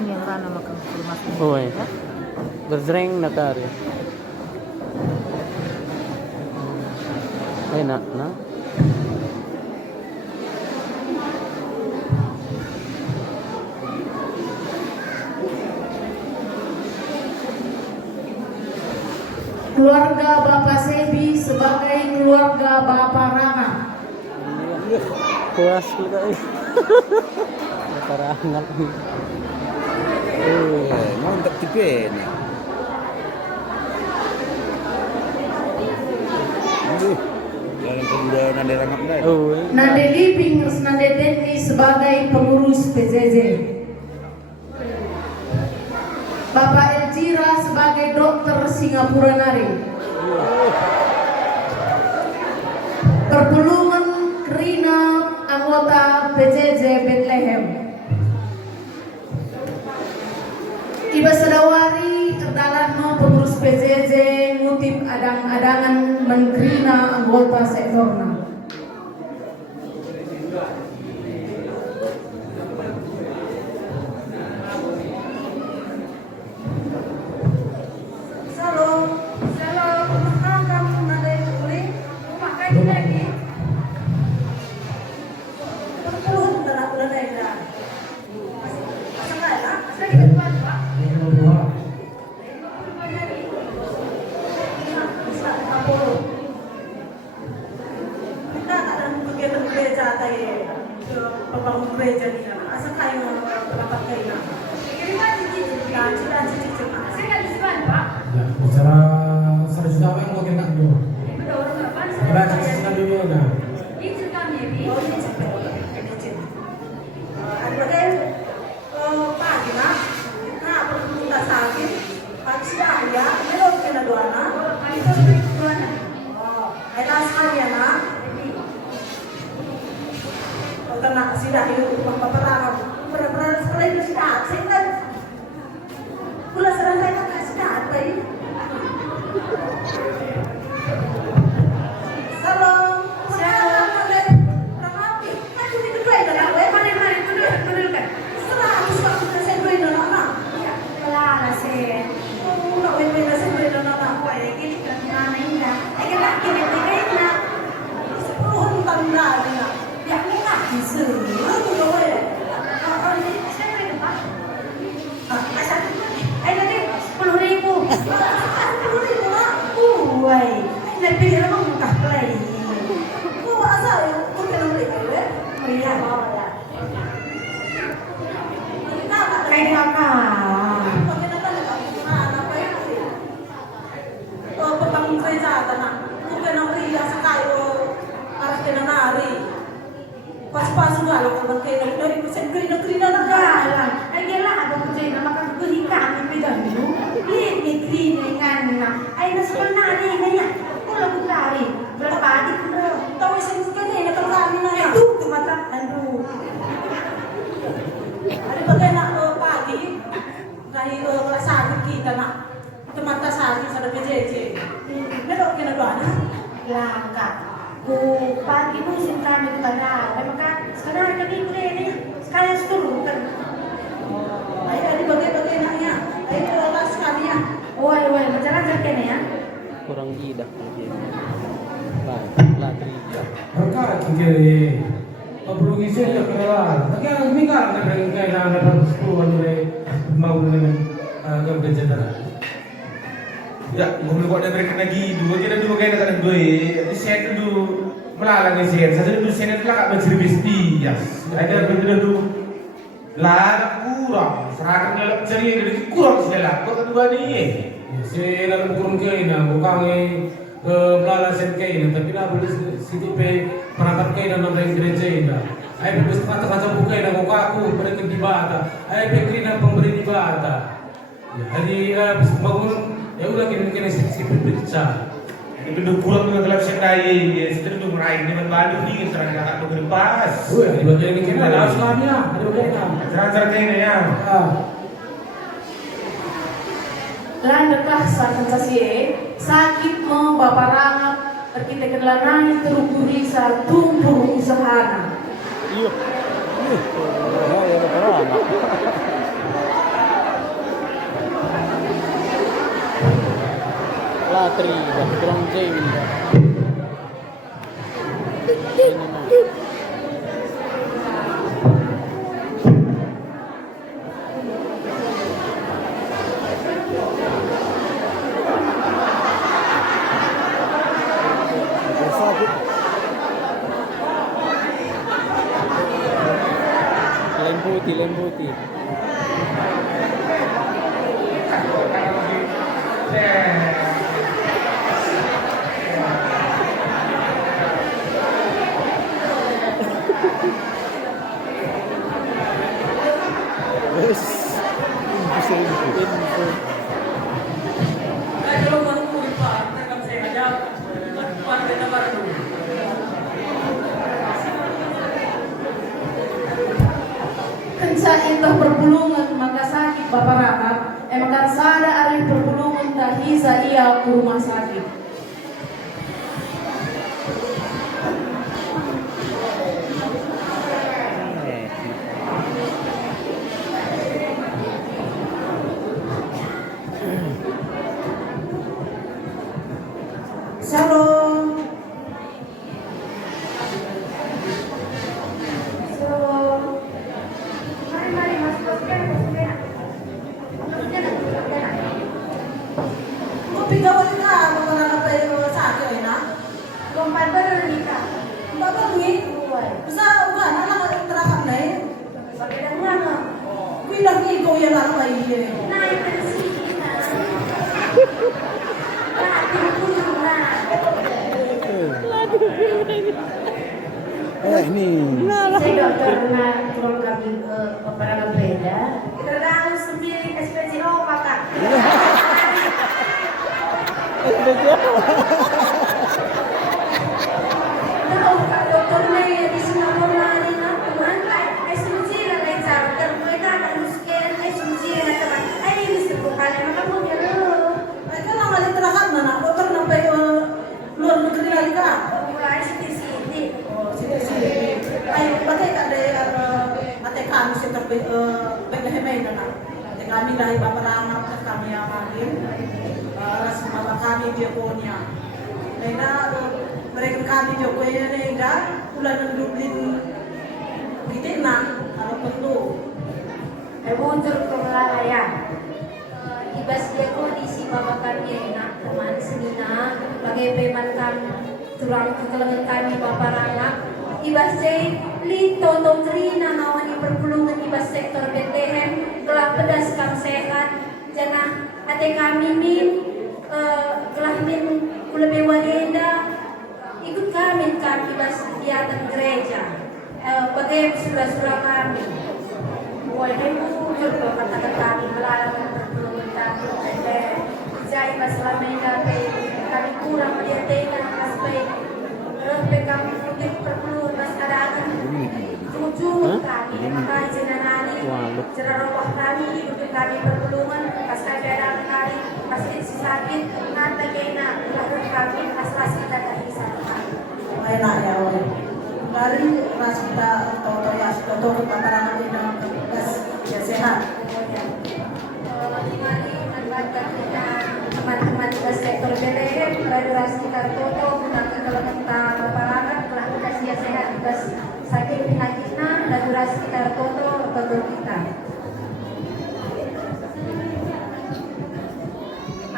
dunia rana makan rumah. Uy. Berdreng na kari. Enak, na? Keluarga Bapak Sebi sebagai keluarga Bapak Rama. Puas juga eh. Karangan. Mantap tipe ni. Jangan kemudian nade rangap dah. Nade Liping Nade Denny sebagai pengurus PJJ. Bapak Elvira sebagai dokter Singapura Nari. Perpuluhan Krina anggota PJJ Bethlehem. Iba Sedawari Kerdalanno pengurus PJJ ngutip adang-adangan Menkrina anggota sektorna. Kurang idah lagi. Latri. Berkat kiri. Perlu isi je kenalan. Tapi yang minggal kan dengan ada persetujuan oleh mau dengan kerja. Ya, boleh buat mereka lagi dua kita dua kali nak dua. Di set tu melalang di set. Saja tu set tu lah kat bersih ya. Ada benda tu lah kurang. Seragam dalam ceria jadi kurang segala. Kau kedua ni. Saya dalam kurung kain nak bukan ke belakang set kain tapi nak boleh situ pe perangkat kain dalam reng gereja ini. Ayah pe kata-kata bukai nak aku mereka di bawah. Ayah pe kena pemberi di bawah. Jadi bangun ya udah kena sipit berita. Itu dulu kurang dengan kelab sekali. Situ dulu meraih dengan balu ni serang kakak berlepas. Oh, di bagian ini kena lah Islamnya. Ada bagian. Serang-serang ini ya. Landekah sansasi sakit mo baparangap arkitek lanai terukuri sa tumpur usahana. Iya. Ya, Ratri, kurang J Winda. Sakit. Lembuti. Yes. Bisa ini. Info. Kenca itu perpulungan maka sakit Bapak Raka. Makan sada alih perpulungan tak hisa ia ke rumah sakit. Shalom. Shalom. Mari masuk ke Piga wali ka, magkakaroon na tayo sa akin, na? Lompat berita. Bapak ni, bisa ugan, anak ang terakam na eh. Bagaimana? Bilang ni, ikaw yan lang ay eh. Naik bersih kita. Latih puluh lah. Ini. Saya dokter turun kami peperangan beda. Kita tahu sendiri SPCO Pak. Tahu Kak dokternya ya di Singapura ni nak teman. SPC lah lain cara. Mereka nak lusken SPC lah teman. Ay mesti bukan maka punya lo. Ay ka lang alin terakam na na, dokter na pa luar negeri lagi ka. Mulai sini. Ay, patay ka dahil ate kami siya tapi beglahimay na na. Ate kami dahil paparangap at kami ang agin. Ras mga kami dia po niya. Ay na, mereka kami dia po yan ay da, ulan ng dublin gitin na, ano tentu. Muncul ke Malaya. Ibas dia kondisi babakannya enak teman semina bagai pemankan turang kekelengan kami Bapak Rangap. Ibas jai lito doktrina mawani perpulungan ibas sektor BTM gelah pedas kam sehat janah ate kami min gelah min kulebe walenda ikut kami ibas kegiatan gereja bagai surah-surah kami. Walaupun muncul kata-kata kami melalui perpulungan kami jai masalah mereka kami kurang melihatkan aspek kami mungkin perlu masyarakat tujuh kami maka jenanani cerah kami hidup kami perpulungan pas keadaan kami pas sakit nanti kena lahir kami asas kita dari sana. Ay na ya oleh. Dari ras kita toto ya toto paparangan ini gas ya sehat. Mari manfaatkan kita teman-teman di sektor BTM radio sekitar Toto gunakan kalau kita paparangan telah kita sehat bebas sakit penyakitnya dan durasi sekitar Toto kita.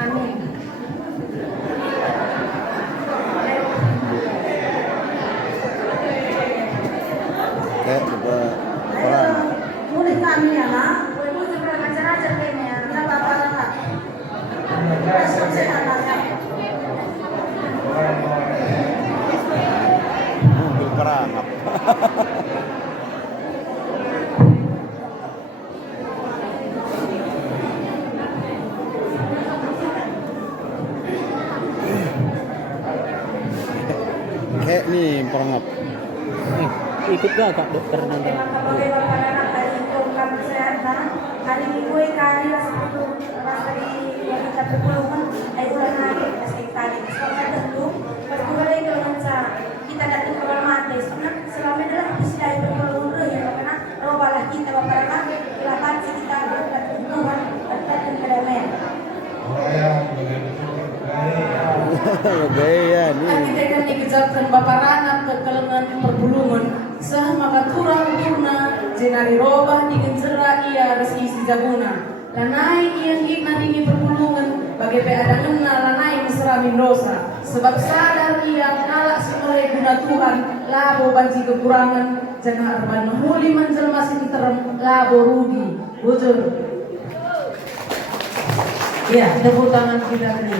Amin. Kayak juga orang. Mulai kami ya na, Ibu juga macam-macam kayaknya. na paparangan. Ras sehat na. Mobil perangap. Kayak nih perangap. Ikut gak Kak dokter nanti? Memang sebagai paparangan dari program kesehatan hari minggu kali ras dari kita perpulungan ay ulang hari kasi tadi soalnya tentu perpulungan itu lancar kita datang ke Mate selama adalah bisa perpulungan ya karena robalah kita paparangan ilapan kita berkat Tuhan berkat kedamaian. Oh ya, Gaya Kan nih. kita kan dikejarkan baparangan ke kelengan perbulungan sah maka turang purna jenari robah dengan cerah ia reski si jaguna lanai yang hikna dini perbulungan bagi peadangan lanai mesra dosa sebab sadar ia ngalak semua guna Tuhan labo banci kekurangan jangan arban menghuli menjelma sinterem labo rugi bujur. Ya, tepuk tangan kita ini.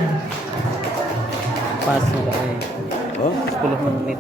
Pas na tayo. Oh, 10 menit.